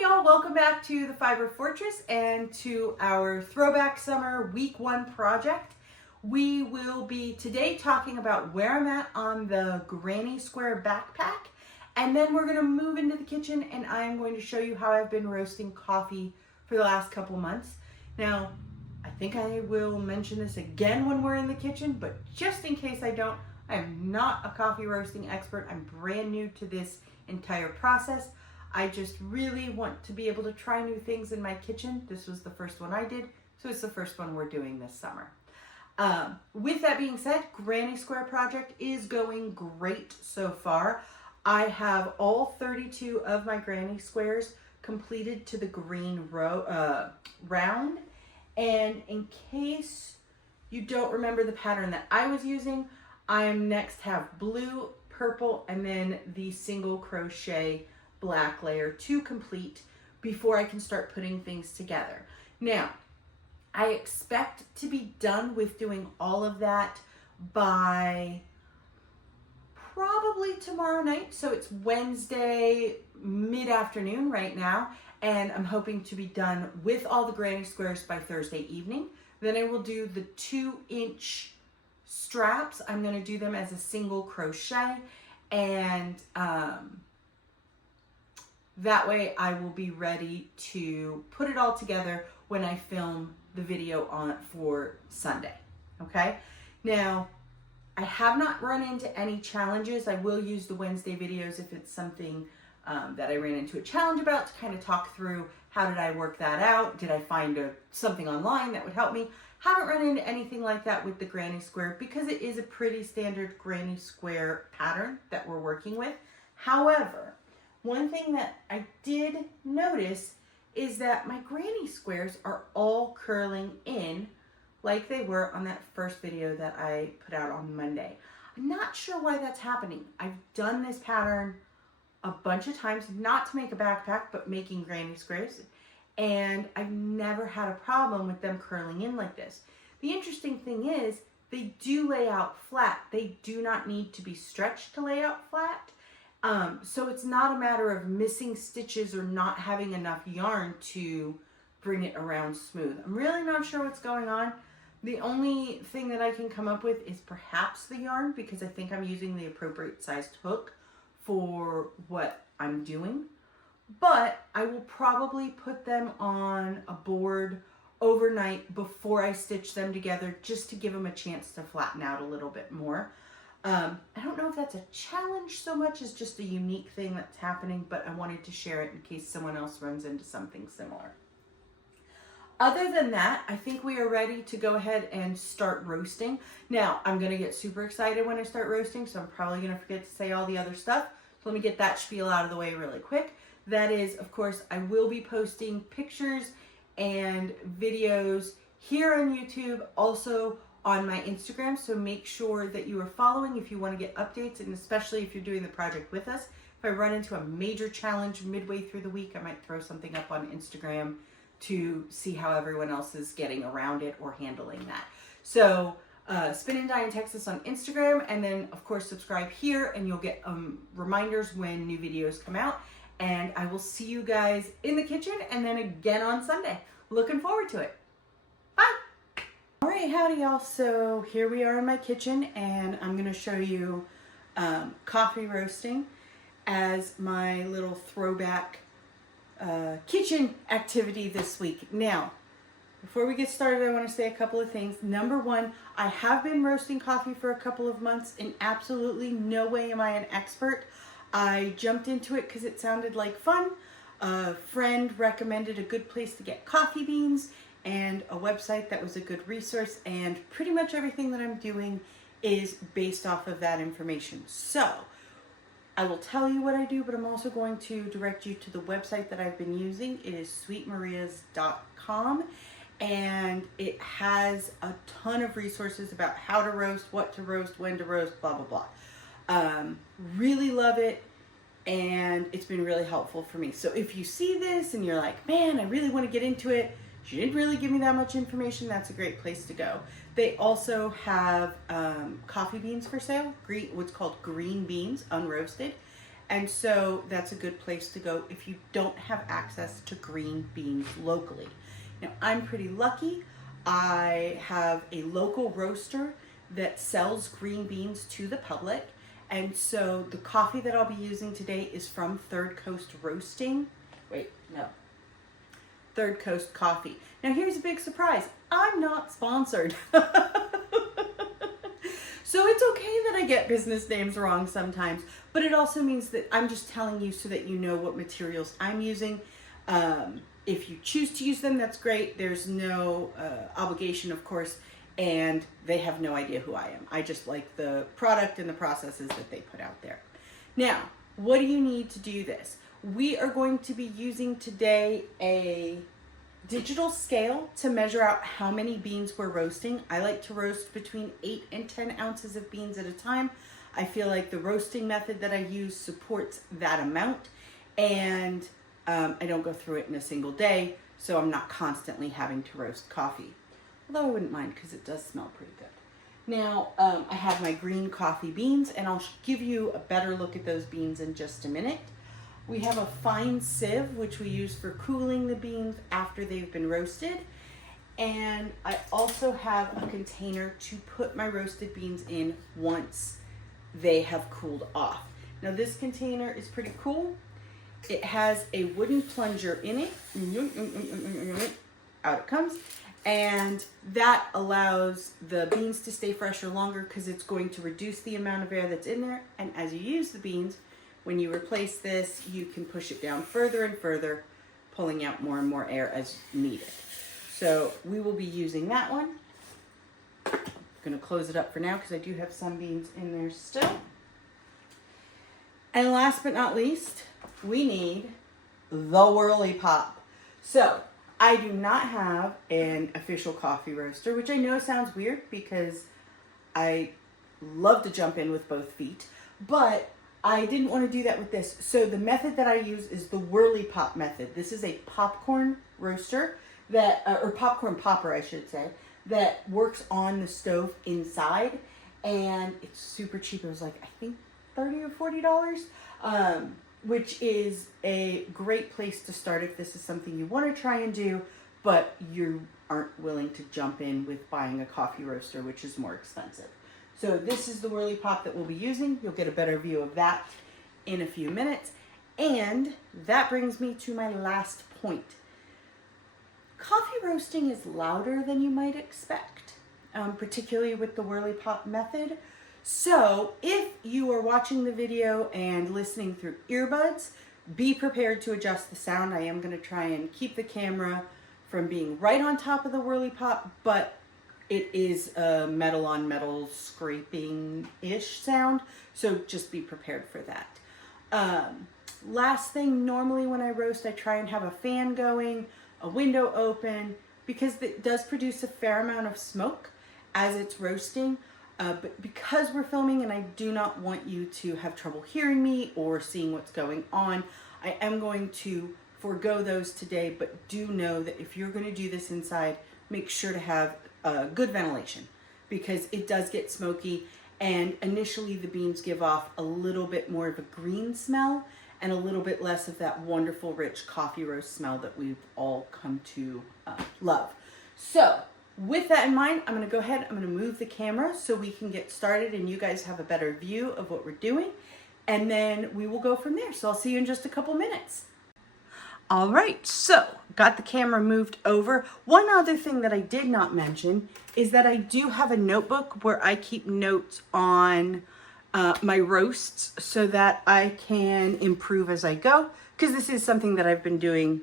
Howdy y'all, welcome back to the Fiber Fortress and to our Throwback Summer Week 1 project. We will be today talking about where I'm at on the Granny Square backpack, and then we're going to move into the kitchen and I'm going to show you how I've been roasting coffee for the last couple months. Now, I think I will mention this again when we're in the kitchen, but just in case I don't, I am not a coffee roasting expert. I'm brand new to this entire process. I just really want to be able to try new things in my kitchen. This was the first one I did, so it's the first one we're doing this summer. With that being said, Granny Square project is going great so far. I have all 32 of my Granny Squares completed to the green round. And in case you don't remember the pattern that I was using, I next have blue, purple, and then the single crochet black layer to complete before I can start putting things together. Now, I expect to be done with doing all of that by probably tomorrow night. So it's Wednesday mid-afternoon right now, and I'm hoping to be done with all the Granny Squares by Thursday evening. Then I will do the 2-inch straps. I'm going to do them as a single crochet, and that way I will be ready to put it all together when I film the video on for Sunday. Okay? Now, I have not run into any challenges. I will use the Wednesday videos if it's something that I ran into a challenge about, to kind of talk through how did I work that out? Did I find something online that would help me? Haven't run into anything like that with the Granny Square because it is a pretty standard Granny Square pattern that we're working with. However, one thing that I did notice is that my Granny Squares are all curling in like they were on that first video that I put out on Monday. I'm not sure why that's happening. I've done this pattern a bunch of times, not to make a backpack, but making Granny Squares, and I've never had a problem with them curling in like this. The interesting thing is they do lay out flat. They do not need to be stretched to lay out flat. So it's not a matter of missing stitches or not having enough yarn to bring it around smooth. I'm really not sure what's going on. The only thing that I can come up with is perhaps the yarn, because I think I'm using the appropriate sized hook for what I'm doing. But I will probably put them on a board overnight before I stitch them together, just to give them a chance to flatten out a little bit more. I don't know if that's a challenge so much as just a unique thing that's happening, but I wanted to share it in case someone else runs into something similar. Other than that, I think we are ready to go ahead and start roasting. Now, I'm going to get super excited when I start roasting, so I'm probably going to forget to say all the other stuff. So let me get that spiel out of the way really quick. That is, of course, I will be posting pictures and videos here on YouTube, also on my Instagram, so make sure that you are following if you want to get updates, and especially if you're doing the project with us. If I run into a major challenge midway through the week, I might throw something up on Instagram to see how everyone else is getting around it or handling that. So Spin and Dye in Texas on Instagram, and then of course subscribe here and you'll get reminders when new videos come out. And I will see you guys in the kitchen and then again on Sunday. Looking forward to it. Bye. All right, howdy y'all. So here we are in my kitchen, and I'm gonna show you coffee roasting as my little throwback kitchen activity this week. Now, before we get started, I want to say a couple of things. Number one, I have been roasting coffee for a couple of months, and absolutely no way am I an expert. I jumped into it because it sounded like fun. A friend recommended a good place to get coffee beans and a website that was a good resource, and pretty much everything that I'm doing is based off of that information. So I will tell you what I do, but I'm also going to direct you to the website that I've been using. It is sweetmarias.com, and it has a ton of resources about how to roast, what to roast, when to roast, blah, blah, blah. Really love it, and it's been really helpful for me. So if you see this and you're like, man, I really want to get into it, she didn't really give me that much information, that's a great place to go. They also have coffee beans for sale, what's called green beans, unroasted, And so that's a good place to go if you don't have access to green beans locally. Now, I'm pretty lucky. I have a local roaster that sells green beans to the public. And so the coffee that I'll be using today is from Third Coast Roasting. Wait, no. Third Coast Coffee. Now here's a big surprise. I'm not sponsored. So it's okay that I get business names wrong sometimes, but it also means that I'm just telling you so that you know what materials I'm using. If you choose to use them, that's great. There's no obligation, of course, and they have no idea who I am. I just like the product and the processes that they put out there. Now, what do you need to do this? We are going to be using today a digital scale to measure out how many beans we're roasting. I like to roast between 8 and 10 ounces of beans at a time. I feel like the roasting method that I use supports that amount, and I don't go through it in a single day, so I'm not constantly having to roast coffee. Although I wouldn't mind because it does smell pretty good. Now, I have my green coffee beans, and I'll give you a better look at those beans in just a minute. We have a fine sieve, which we use for cooling the beans after they've been roasted. And I also have a container to put my roasted beans in once they have cooled off. Now this container is pretty cool. It has a wooden plunger in it. Out it comes. And that allows the beans to stay fresher longer because it's going to reduce the amount of air that's in there. And as you use the beans, when you replace this, you can push it down further and further, pulling out more and more air as needed. So we will be using that one. I'm going to close it up for now because I do have some beans in there still. And last but not least, we need the Whirly Pop. So I do not have an official coffee roaster, which I know sounds weird because I love to jump in with both feet, but I didn't want to do that with this. So the method that I use is the Whirly Pop method. This is a popcorn roaster that, or popcorn popper, I should say, that works on the stove inside. And it's super cheap. It was like, I think $30 or $40, which is a great place to start if this is something you want to try and do, but you aren't willing to jump in with buying a coffee roaster, which is more expensive. So this is the Whirly Pop that we'll be using. You'll get a better view of that in a few minutes. And that brings me to my last point. Coffee roasting is louder than you might expect, particularly with the Whirly Pop method. So if you are watching the video and listening through earbuds, be prepared to adjust the sound. I am going to try and keep the camera from being right on top of the Whirly Pop, but it is a metal on metal scraping-ish sound, so just be prepared for that. Last thing, normally when I roast, I try and have a fan going, a window open, because it does produce a fair amount of smoke as it's roasting. But because we're filming and I do not want you to have trouble hearing me or seeing what's going on, I am going to forego those today, but do know that if you're going to do this inside, make sure to have good ventilation because it does get smoky, and initially the beans give off a little bit more of a green smell and a little bit less of that wonderful rich coffee roast smell that we've all come to love. So with that in mind, I'm going to go ahead, I'm going to move the camera so we can get started and you guys have a better view of what we're doing, and then we will go from there. So I'll see you in just a couple minutes. All right, so got the camera moved over. One other thing that I did not mention is that I do have a notebook where I keep notes on my roasts so that I can improve as I go, because this is something that I've been doing,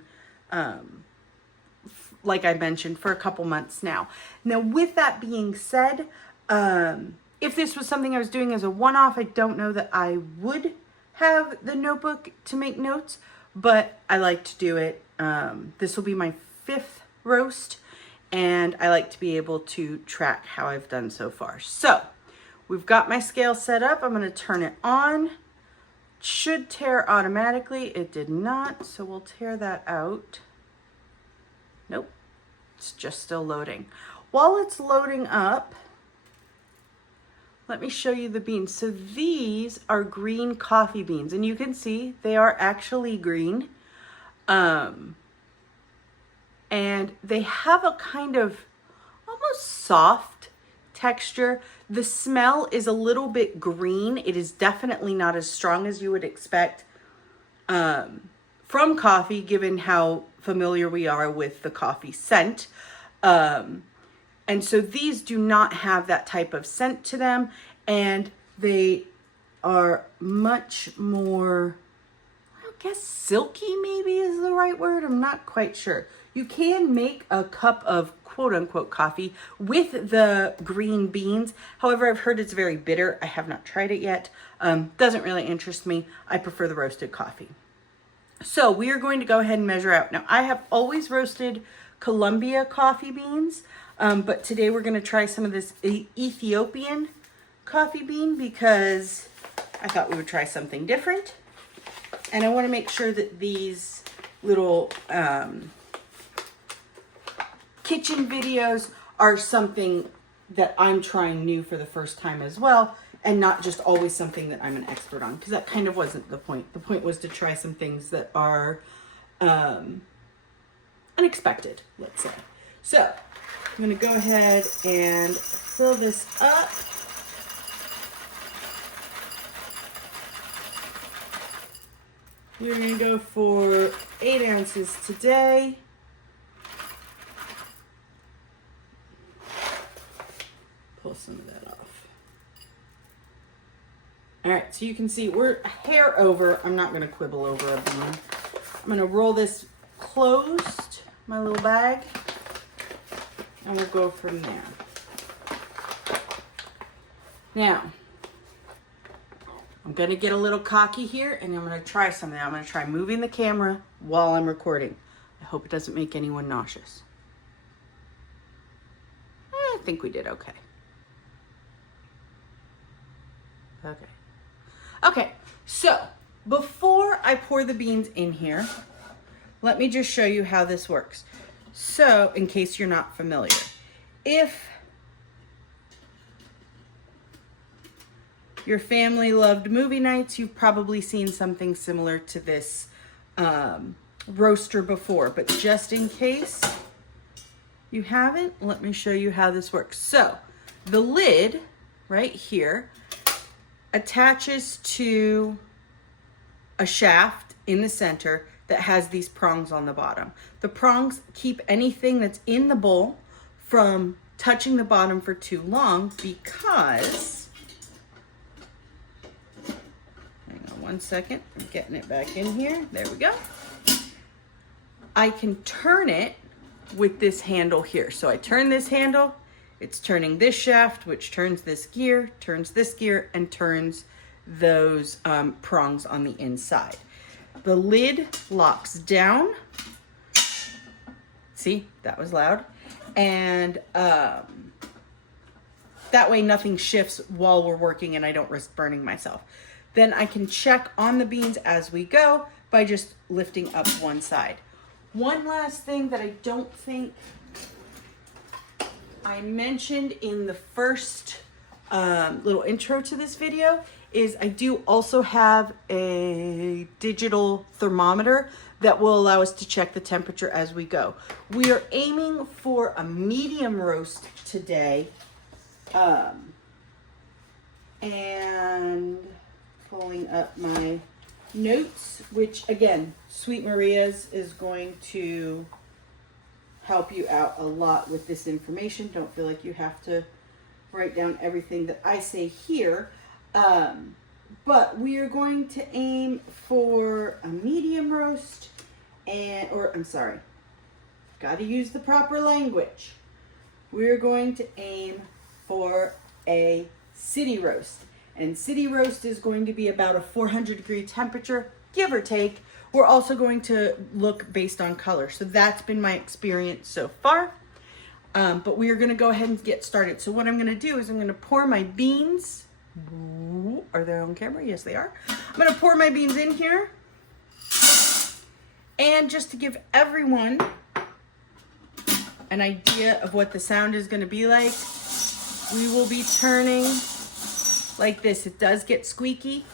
like I mentioned, for a couple months now. Now, with that being said, if this was something I was doing as a one-off, I don't know that I would have the notebook to make notes, but I like to do it. This will be my 5th roast, and I like to be able to track how I've done so far. So we've got my scale set up. I'm going to turn it on. It should tear automatically. It did not, so we'll tear that out. Nope, it's just still loading. While it's loading up, let me show you the beans. So these are green coffee beans, and you can see they are actually green. And they have a kind of almost soft texture. The smell is a little bit green. It is definitely not as strong as you would expect from coffee, given how familiar we are with the coffee scent. And so these do not have that type of scent to them, and they are much more, I guess silky maybe is the right word. I'm not quite sure. You can make a cup of quote unquote coffee with the green beans. However, I've heard it's very bitter. I have not tried it yet. Doesn't really interest me. I prefer the roasted coffee. So we are going to go ahead and measure out. Now, I have always roasted Colombia coffee beans, but today we're going to try some of this Ethiopian coffee bean because I thought we would try something different. And I want to make sure that these little kitchen videos are something that I'm trying new for the first time as well, and not just always something that I'm an expert on, because that kind of wasn't the point. The point was to try some things that are unexpected, let's say. So I'm going to go ahead and fill this up. We're going to go for 8 ounces today. Pull some of that off. All right, so you can see we're a hair over. I'm not going to quibble over a bean. I'm going to roll this closed, my little bag, and we'll go from there. Now, I'm going to get a little cocky here, and I'm going to try something. I'm going to try moving the camera while I'm recording. I hope it doesn't make anyone nauseous. I think we did okay. Okay, so before I pour the beans in here, let me just show you how this works. So, in case you're not familiar, if your family loved movie nights, you've probably seen something similar to this roaster before, but just in case you haven't, let me show you how this works. So, the lid right here attaches to a shaft in the center that has these prongs on the bottom. The prongs keep anything that's in the bowl from touching the bottom for too long because, hang on one second, I'm getting it back in here. There we go. I can turn it with this handle here. So I turn this handle, it's turning this shaft, which turns this gear, and turns those prongs on the inside. The lid locks down. See, that was loud. And that way nothing shifts while we're working and I don't risk burning myself. Then I can check on the beans as we go by just lifting up one side. One last thing that I don't think I mentioned in the first little intro to this video is I do also have a digital thermometer that will allow us to check the temperature as we go. We are aiming for a medium roast today. And pulling up my notes, which again, Sweet Maria's is going to help you out a lot with this information. Don't feel like you have to write down everything that I say here. But we are going to aim for a medium roast got to use the proper language. We're going to aim for a city roast. And city roast is going to be about a 400-degree temperature, give or take. We're also going to look based on color. So that's been my experience so far. But we are going to go ahead and get started. So what I'm going to do is I'm going to pour my beans. Ooh, are they on camera? Yes, they are. I'm going to pour my beans in here. And just to give everyone an idea of what the sound is going to be like, we will be turning like this, it does get squeaky.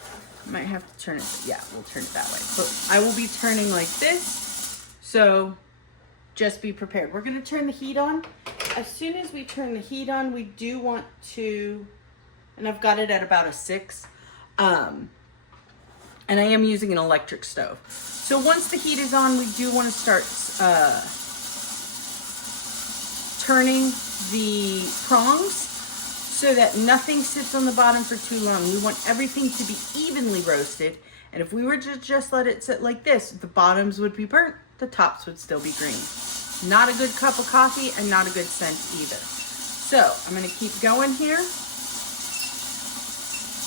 I might have to turn it, yeah, we'll turn it that way. But I will be turning like this, so just be prepared. We're gonna turn the heat on. As soon as we turn the heat on, we do want to, and I've got it at about a 6, and I am using an electric stove. So once the heat is on, we do want to start turning the prongs so that nothing sits on the bottom for too long. We want everything to be evenly roasted. And if we were to just let it sit like this, the bottoms would be burnt, the tops would still be green. Not a good cup of coffee and not a good scent either. So I'm gonna keep going here.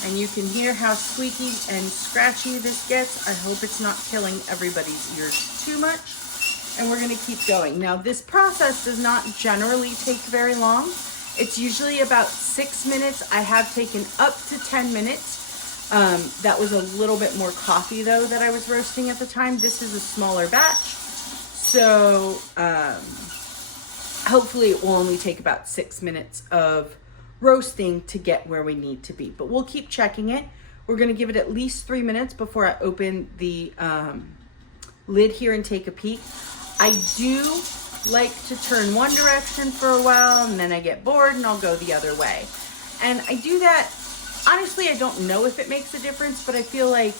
And you can hear how squeaky and scratchy this gets. I hope it's not killing everybody's ears too much. And we're gonna keep going. Now this process does not generally take very long. It's usually about 6 minutes. I have taken up to 10 minutes. That was a little bit more coffee though that I was roasting at the time. This is a smaller batch. So hopefully it will only take about 6 minutes of roasting to get where we need to be, but we'll keep checking it. We're going to give it at least 3 minutes before I open the lid here and take a peek. I do like to turn one direction for a while and then I get bored and I'll go the other way. And I do that, honestly, I don't know if it makes a difference, but I feel like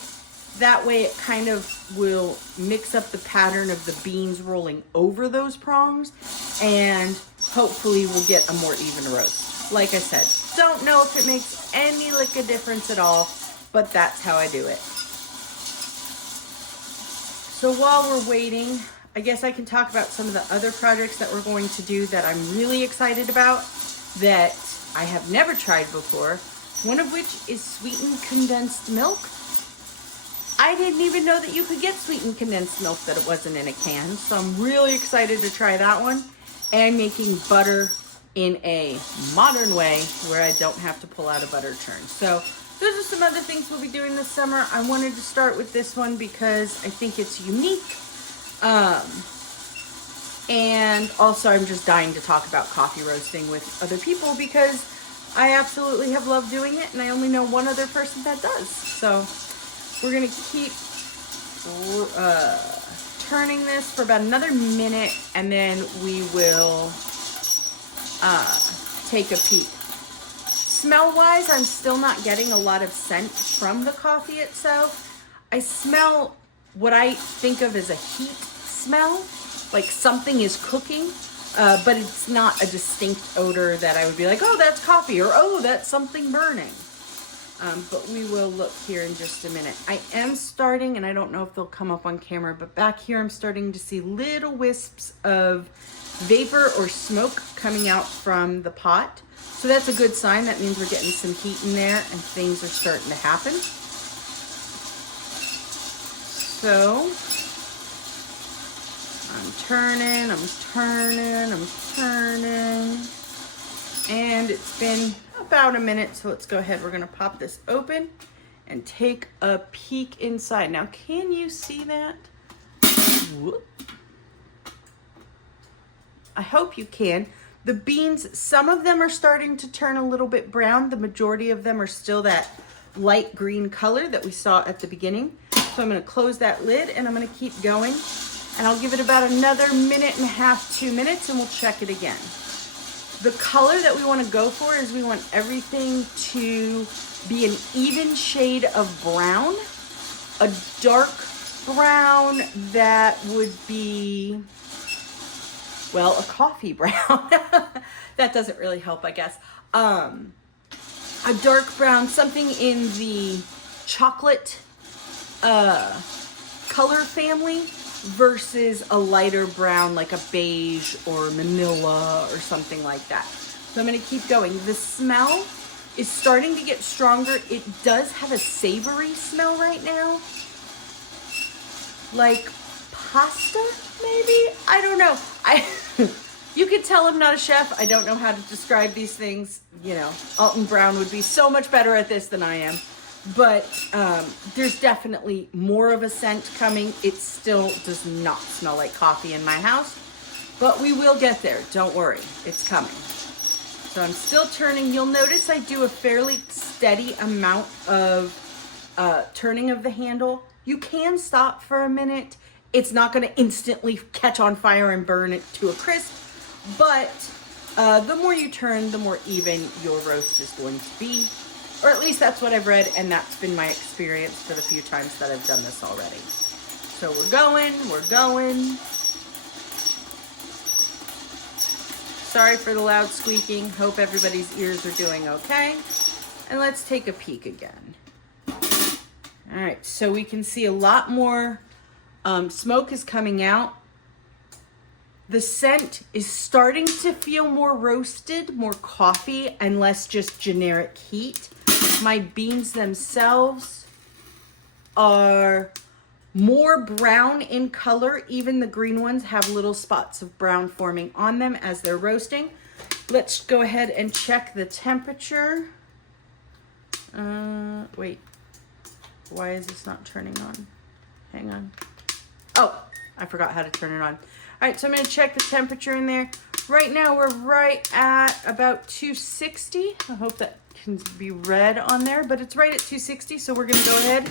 that way it kind of will mix up the pattern of the beans rolling over those prongs and hopefully we'll get a more even roast. Like I said, don't know if it makes any lick of difference at all, but that's how I do it. So while we're waiting, I guess I can talk about some of the other projects that we're going to do that I'm really excited about that I have never tried before, one of which is sweetened condensed milk. I didn't even know that you could get sweetened condensed milk that it wasn't in a can, so I'm really excited to try that one, and making butter in a modern way where I don't have to pull out a butter churn. So those are some other things we'll be doing this summer. I wanted to start with this one because I think it's unique. And also I'm just dying to talk about coffee roasting with other people because I absolutely have loved doing it and I only know one other person that does. So we're gonna keep turning this for about another minute and then we will take a peek. Smell wise, I'm still not getting a lot of scent from the coffee itself. I smell what I think of as a heat smell, like something is cooking, but it's not a distinct odor that I would be like, oh, that's coffee, or oh, that's something burning. But we will look here in just a minute. I am starting, and I don't know if they'll come up on camera, but back here I'm starting to see little wisps of vapor or smoke coming out from the pot. So that's a good sign. That means we're getting some heat in there and things are starting to happen. So I'm turning. And it's been about a minute, so let's go ahead. We're gonna pop this open and take a peek inside. Now, can you see that? Whoop. I hope you can. The beans, some of them are starting to turn a little bit brown. The majority of them are still that light green color that we saw at the beginning. So I'm gonna close that lid and I'm gonna keep going. And I'll give it about another minute and a half, 2 minutes, and we'll check it again. The color that we wanna go for is we want everything to be an even shade of brown, a dark brown that would be, well, a coffee brown. That doesn't really help, I guess. A dark brown, something in the chocolate color family versus a lighter brown like a beige or manila or something like that. So I'm gonna keep going. The smell is starting to get stronger. It does have a savory smell right now. Like pasta, maybe? I don't know. You could tell I'm not a chef. I don't know how to describe these things. You know, Alton Brown would be so much better at this than I am. But there's definitely more of a scent coming. It still does not smell like coffee in my house, but we will get there. Don't worry, it's coming. So I'm still turning. You'll notice I do a fairly steady amount of turning of the handle. You can stop for a minute. It's not going to instantly catch on fire and burn it to a crisp, but the more you turn, the more even your roast is going to be. Or at least that's what I've read, and that's been my experience for the few times that I've done this already. So we're going. Sorry for the loud squeaking. Hope everybody's ears are doing okay. And let's take a peek again. All right, so we can see a lot more smoke is coming out. The scent is starting to feel more roasted, more coffee, and less just generic heat. My beans themselves are more brown in color. Even the green ones have little spots of brown forming on them as they're roasting. Let's go ahead and check the temperature. Wait, why is this not turning on? Hang on. Oh, I forgot how to turn it on. All right, so I'm gonna check the temperature in there. Right now we're right at about 260. I hope that can be read on there, but it's right at 260. So we're gonna go ahead,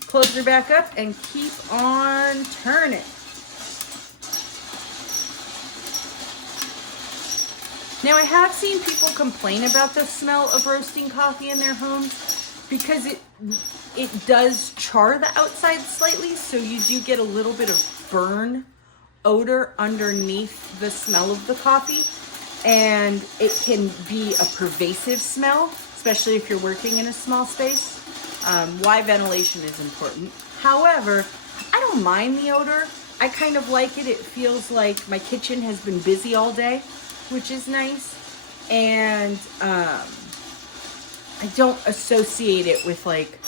close her back up, and keep on turning. Now I have seen people complain about the smell of roasting coffee in their homes because it does char the outside slightly, so you do get a little bit of burn odor underneath the smell of the coffee, and it can be a pervasive smell, especially if you're working in a small space. Why ventilation is important. However, I don't mind the odor. I kind of like it. It feels like my kitchen has been busy all day, which is nice. And I don't associate it with like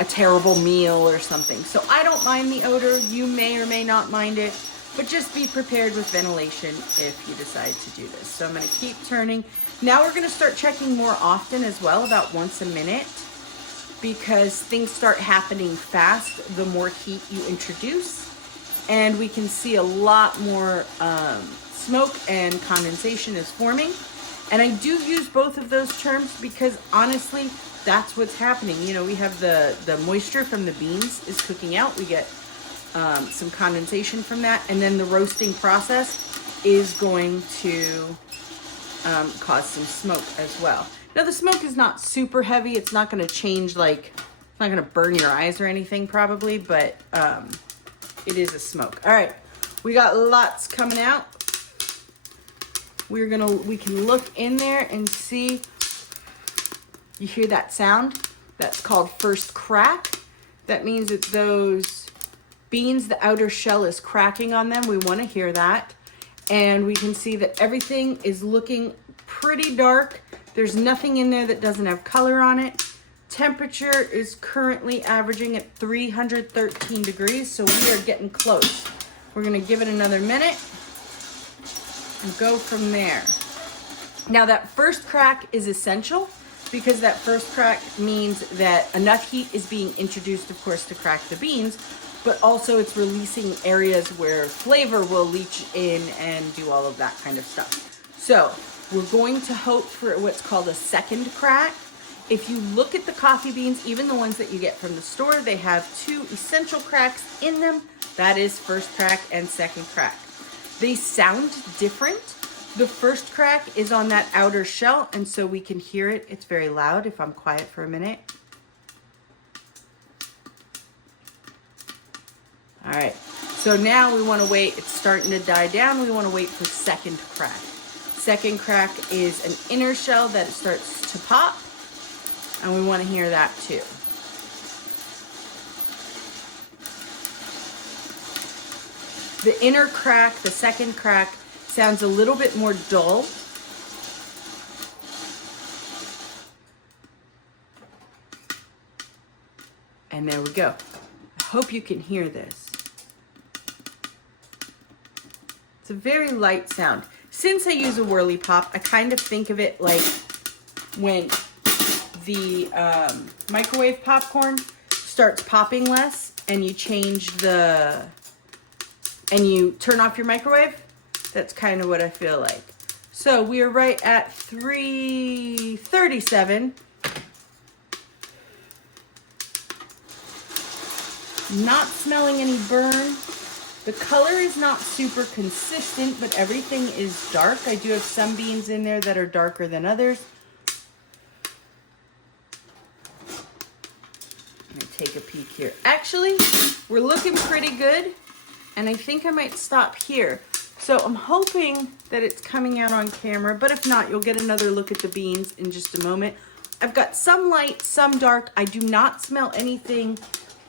a terrible meal or something. So I don't mind the odor. You may or may not mind it, but just be prepared with ventilation if you decide to do this. So I'm going to keep turning. Now we're going to start checking more often as well, about once a minute, because things start happening fast the more heat you introduce, and we can see a lot more smoke and condensation is forming. And I do use both of those terms because honestly, that's what's happening. You know, we have the moisture from the beans is cooking out. We get some condensation from that, and then the roasting process is going to cause some smoke as well. Now the smoke is not super heavy. It's not going to change, like, it's not going to burn your eyes or anything probably, but it is a smoke. All right, we got lots coming out. We can look in there and see. You hear that sound? That's called first crack. That means that those beans, the outer shell is cracking on them. We want to hear that. And we can see that everything is looking pretty dark. There's nothing in there that doesn't have color on it. Temperature is currently averaging at 313 degrees, so we are getting close. We're gonna give it another minute and go from there. Now that first crack is essential because that first crack means that enough heat is being introduced, of course, to crack the beans, but also it's releasing areas where flavor will leach in and do all of that kind of stuff. So we're going to hope for what's called a second crack. If you look at the coffee beans, even the ones that you get from the store, they have two essential cracks in them. That is first crack and second crack. They sound different. The first crack is on that outer shell, and so we can hear it. It's very loud if I'm quiet for a minute. All right, so now we want to wait. It's starting to die down. We want to wait for second crack. Second crack is an inner shell that starts to pop, and we want to hear that too. The inner crack, the second crack, sounds a little bit more dull. And there we go. I hope you can hear this. It's a very light sound. Since I use a whirly pop, I kind of think of it like when the microwave popcorn starts popping less and you and you turn off your microwave. That's kind of what I feel like. So we are right at 337. Not smelling any burn. The color is not super consistent, but everything is dark. I do have some beans in there that are darker than others. I'm gonna take a peek here. Actually, we're looking pretty good, and I think I might stop here. So I'm hoping that it's coming out on camera, but if not, you'll get another look at the beans in just a moment. I've got some light, some dark. I do not smell anything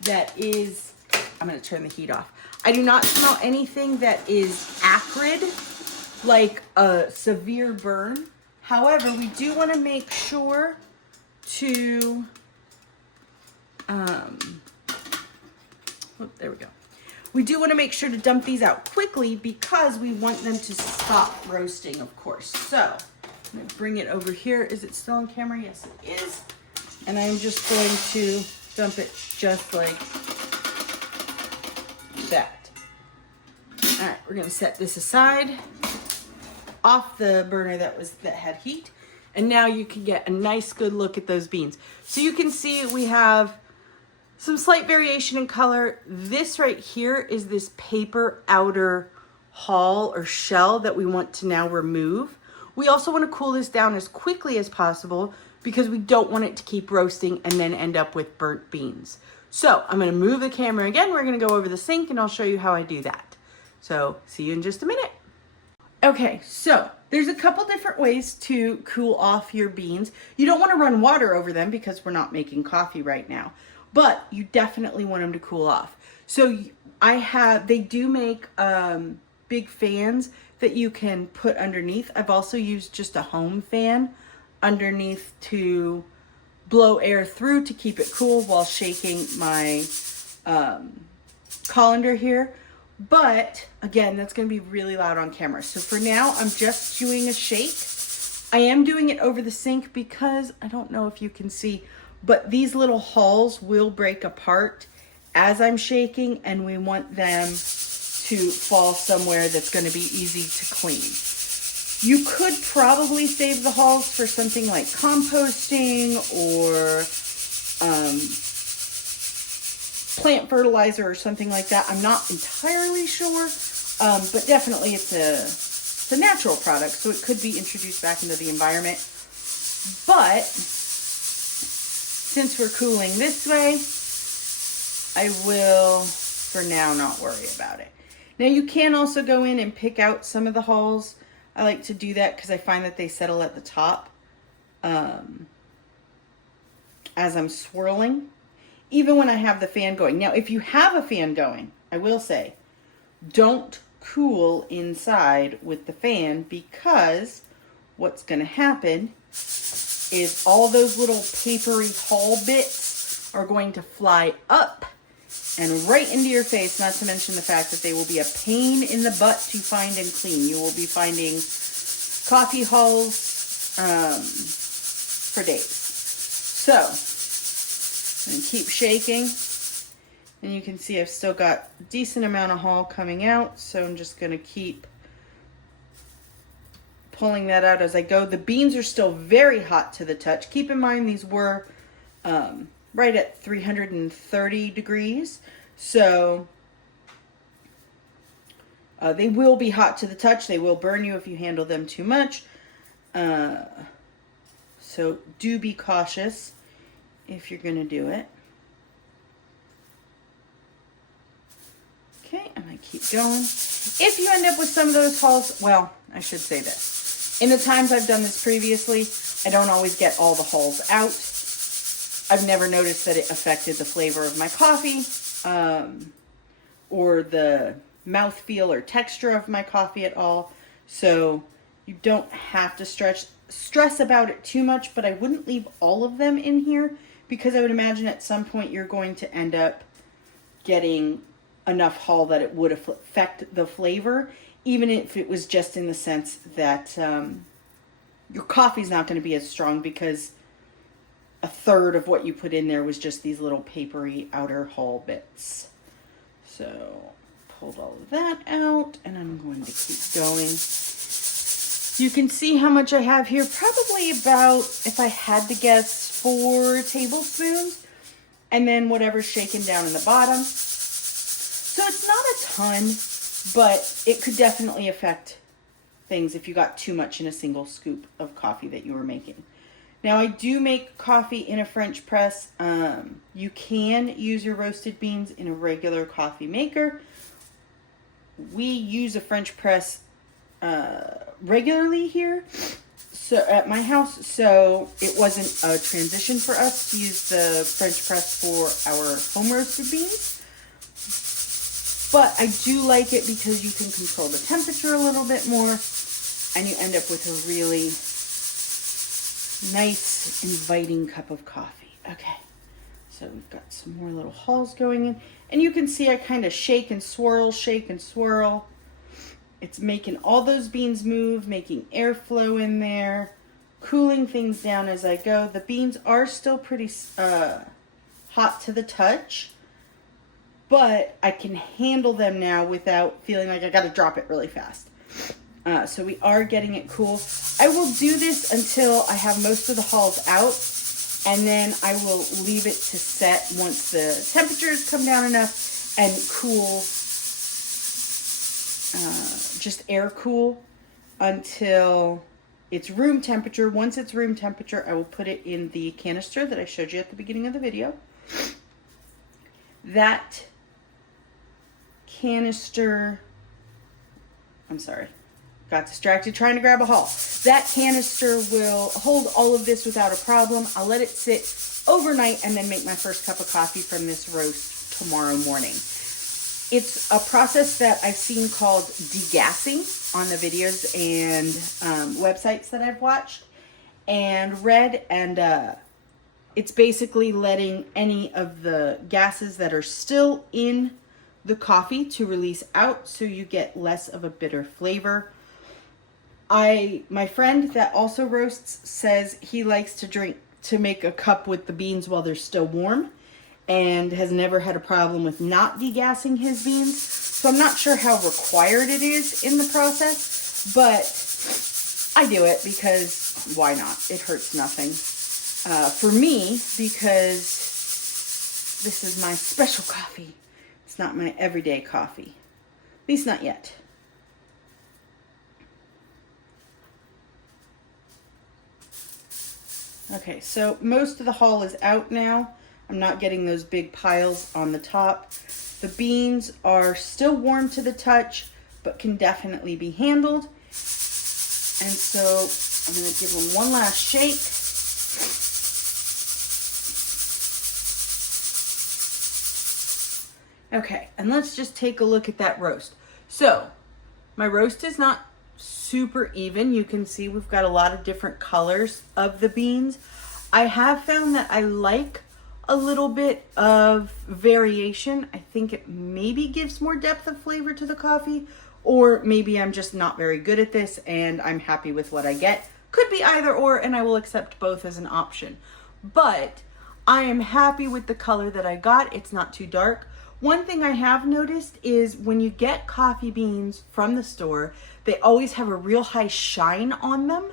that is, I'm gonna turn the heat off. I do not smell anything that is acrid, like a severe burn. However, we do want to make sure to, there we go. We do want to make sure to dump these out quickly because we want them to stop roasting, of course. So I'm going to bring it over here. Is it still on camera? Yes, it is. And I'm just going to dump it just like that. All right, we're gonna set this aside off the burner that had heat, and now you can get a nice good look at those beans. So you can see we have some slight variation in color. This right here is this paper outer hull or shell that we want to now remove. We also want to cool this down as quickly as possible because we don't want it to keep roasting and then end up with burnt beans. So I'm going to move the camera again. We're going to go over the sink and I'll show you how I do that. So see you in just a minute. Okay, so there's a couple different ways to cool off your beans. You don't want to run water over them because we're not making coffee right now, but you definitely want them to cool off. So they do make big fans that you can put underneath. I've also used just a home fan underneath to blow air through to keep it cool while shaking my colander here. But again, that's going to be really loud on camera. So for now, I'm just doing a shake. I am doing it over the sink because I don't know if you can see, but these little hulls will break apart as I'm shaking, and we want them to fall somewhere that's going to be easy to clean. You could probably save the hulls for something like composting or plant fertilizer or something like that. I'm not entirely sure, but definitely it's a natural product, so it could be introduced back into the environment. But since we're cooling this way, I will, for now, not worry about it. Now you can also go in and pick out some of the hulls. I like to do that because I find that they settle at the top as I'm swirling, even when I have the fan going. Now, if you have a fan going, I will say, don't cool inside with the fan, because what's going to happen is all those little papery hull bits are going to fly up and right into your face, not to mention the fact that they will be a pain in the butt to find and clean. You will be finding coffee hulls for days. So, I'm going to keep shaking. And you can see I've still got a decent amount of hull coming out. So I'm just going to keep pulling that out as I go. The beans are still very hot to the touch. Keep in mind these were right at 330 degrees. So they will be hot to the touch. They will burn you if you handle them too much. So do be cautious if you're going to do it. Okay, I'm going to keep going. If you end up with some of those hulls, well, I should say this. In the times I've done this previously, I don't always get all the hulls out. I've never noticed that it affected the flavor of my coffee or the mouthfeel or texture of my coffee at all. So you don't have to stress about it too much, but I wouldn't leave all of them in here because I would imagine at some point you're going to end up getting enough hull that it would affect the flavor, even if it was just in the sense that your coffee's not going to be as strong because a third of what you put in there was just these little papery outer hull bits. So pulled all of that out, and I'm going to keep going. You can see how much I have here. Probably about, if I had to guess, 4 tablespoons. And then whatever's shaken down in the bottom. So it's not a ton, but it could definitely affect things if you got too much in a single scoop of coffee that you were making. Now I do make coffee in a French press. You can use your roasted beans in a regular coffee maker. We use a French press regularly here, so at my house, so it wasn't a transition for us to use the French press for our home roasted beans. But I do like it because you can control the temperature a little bit more, and you end up with a really nice, inviting cup of coffee. Okay, so we've got some more little hulls going in, and you can see I kind of shake and swirl. It's making all those beans move, making airflow in there, cooling things down as I go. The beans are still pretty hot to the touch, but I can handle them now without feeling like I got to drop it really fast. So we are getting it cool. I will do this until I have most of the hulls out, and then I will leave it to set once the temperatures come down enough and cool. Just air cool until it's room temperature. Once it's room temperature, I will put it in the canister that I showed you at the beginning of the video. That canister, I'm sorry, got distracted trying to grab a haul. That canister will hold all of this without a problem. I'll let it sit overnight and then make my first cup of coffee from this roast tomorrow morning. It's a process that I've seen called degassing on the videos and websites that I've watched and read, and it's basically letting any of the gases that are still in the coffee to release out, so you get less of a bitter flavor. My friend that also roasts says he likes to make a cup with the beans while they're still warm, and has never had a problem with not degassing his beans. So I'm not sure how required it is in the process, but I do it because why not? It hurts nothing. For me, because this is my special coffee. It's not my everyday coffee. At least not yet. Okay, so most of the hull is out now. I'm not getting those big piles on the top. The beans are still warm to the touch, but can definitely be handled. And so I'm going to give them one last shake. Okay, and let's just take a look at that roast. So my roast is not super even. You can see we've got a lot of different colors of the beans. I have found that I like a little bit of variation. I think it maybe gives more depth of flavor to the coffee, or maybe I'm just not very good at this and I'm happy with what I get. Could be either or, and I will accept both as an option. But I am happy with the color that I got. It's not too dark. One thing I have noticed is when you get coffee beans from the store, they always have a real high shine on them.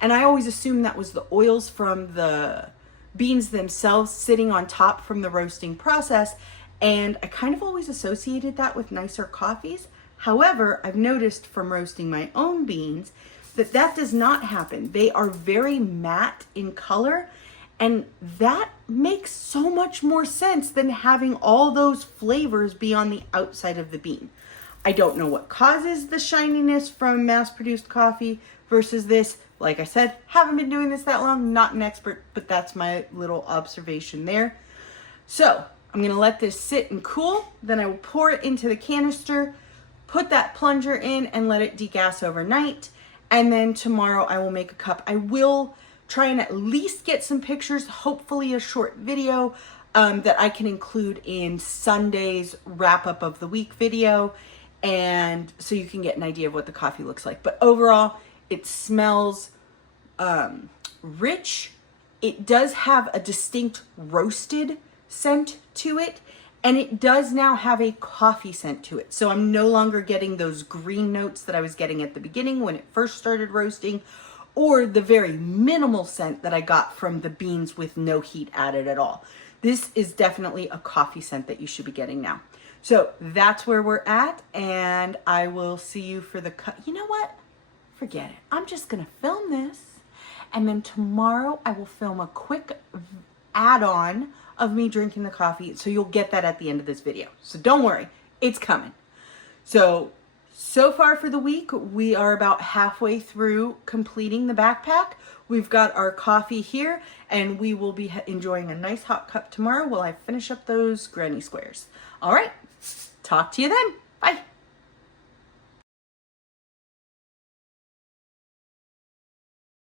And I always assumed that was the oils from the beans themselves sitting on top from the roasting process, and I kind of always associated that with nicer coffees. However, I've noticed from roasting my own beans that that does not happen. They are very matte in color, and that makes so much more sense than having all those flavors be on the outside of the bean. I don't know what causes the shininess from mass-produced coffee versus this. Like I said, haven't been doing this that long, not an expert, but that's my little observation there. So I'm gonna let this sit and cool, then I will pour it into the canister, put that plunger in and let it degas overnight. And then tomorrow I will make a cup. I will try and at least get some pictures, hopefully a short video that I can include in Sunday's wrap up of the week video. And so you can get an idea of what the coffee looks like. But overall, it smells rich. It does have a distinct roasted scent to it. And it does now have a coffee scent to it. So I'm no longer getting those green notes that I was getting at the beginning when it first started roasting, or the very minimal scent that I got from the beans with no heat added at all. This is definitely a coffee scent that you should be getting now. So that's where we're at, and I will see you for the cut. You know what? Forget it. I'm just gonna film this, and then tomorrow I will film a quick add-on of me drinking the coffee, so you'll get that at the end of this video. So don't worry, it's coming. So far for the week, we are about halfway through completing the backpack. We've got our coffee here, and we will be enjoying a nice hot cup tomorrow while I finish up those granny squares. All right, talk to you then. Bye.